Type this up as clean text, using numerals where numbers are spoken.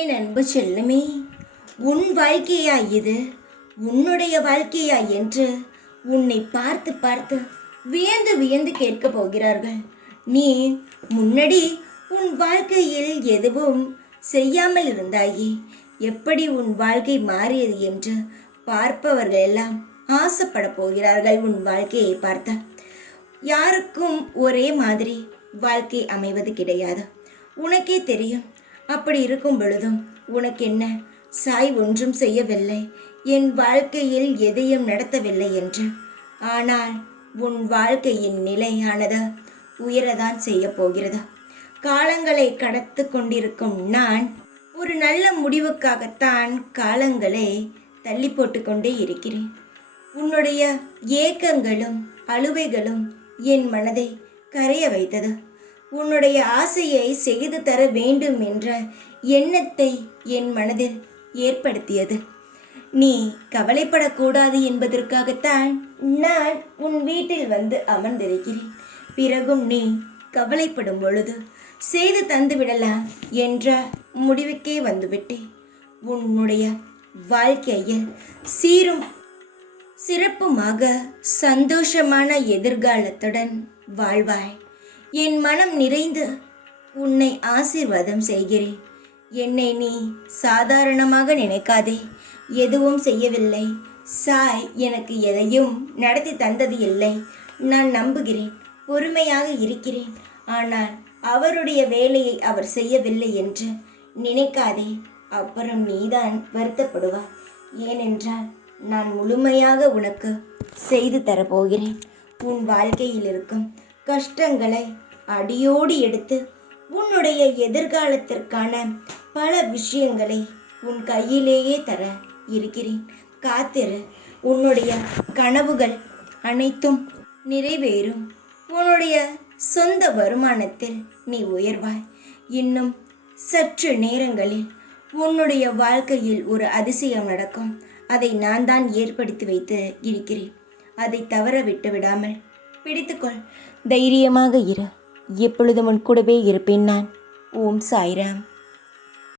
என் அன்பு செல்லுமே, உன் வாழ்க்கையா இது? உன்னுடைய வாழ்க்கையா என்று உன்னை பார்த்து பார்த்து வியந்து வியந்து கேட்கப் போகிறார்கள். நீ முன்னாடி உன் வாழ்க்கையில் எதுவும் செய்யாமல் இருந்தாயே, எப்படி உன் வாழ்க்கை மாறியது என்று பார்ப்பவர்கள் எல்லாம் ஆசைப்பட போகிறார்கள். உன் வாழ்க்கையை பார்த்த யாருக்கும் ஒரே மாதிரி வாழ்க்கை அமைவது கிடையாது. உனக்கே தெரியும். அப்படி இருக்கும் பொழுதும் உனக்கு என்ன, சாய் ஒன்றும் செய்யவில்லை, என் வாழ்க்கையில் எதையும் நடத்தவில்லை என்று. ஆனால் உன் வாழ்க்கையின் நிலையானது உயரதான் செய்ய போகிறது. காலங்களை கடத்து கொண்டிருக்கும் நான் ஒரு நல்ல முடிவுக்காகத்தான் காலங்களை தள்ளி போட்டு கொண்டே இருக்கிறேன். உன்னுடைய ஏக்கங்களும் அழுவைகளும் என் மனதை கரைய வைத்தது. உன்னுடைய ஆசையை செய்து தர வேண்டும் என்ற எண்ணத்தை என் மனதில் ஏற்படுத்தியது. நீ கவலைப்படக்கூடாது என்பதற்காகத்தான் நான் உன் வீட்டில் வந்து அமர்ந்திருக்கிறேன். பிறகும் நீ கவலைப்படும் பொழுது செய்து தந்து விடலாம் என்ற முடிவுக்கே வந்துவிட்டேன். உன்னுடைய வாழ்க்கையில் சீரும் சிறப்புமாக சந்தோஷமான எதிர்காலத்துடன் வாழ்வாய். என் மனம் நிறைந்து உன்னை ஆசீர்வாதம் செய்கிறேன். என்னை நீ சாதாரணமாக நினைக்காதே. எதுவும் செய்யவில்லை, சாய் எனக்கு எதையும் நடத்தி தந்தது இல்லை. நான் நம்புகிறேன், பொறுமையாக இருக்கிறேன். ஆனால் அவருடைய வேலையை அவர் செய்யவில்லை என்று நினைக்காதே. அப்புறம் நீதான் வருத்தப்படுவாய். ஏனென்றால் நான் முழுமையாக உனக்கு செய்து தரப்போகிறேன். உன் வாழ்க்கையில் இருக்கும் கஷ்டங்களை அடியோடு எடுத்து உன்னுடைய எதிர்காலத்திற்கான பல விஷயங்களை உன் கையிலேயே தர இருக்கிறேன். காத்திரு. உன்னுடைய கனவுகள் அனைத்தும் நிறைவேறும். உன்னுடைய சொந்த வருமானத்தில் நீ உயர்வாய். இன்னும் சற்று நேரங்களில் உன்னுடைய வாழ்க்கையில் ஒரு அதிசயம் நடக்கும். அதை நான் தான் ஏற்படுத்தி வைத்து இருக்கிறேன். அதை தவற விட்டு விடாமல் பிடித்துக்கொள். தைரியமாக இரு. எப்பொழுதும் உன் கூடவே இருப்பேன் நான். ஓம் சாய்ராம்.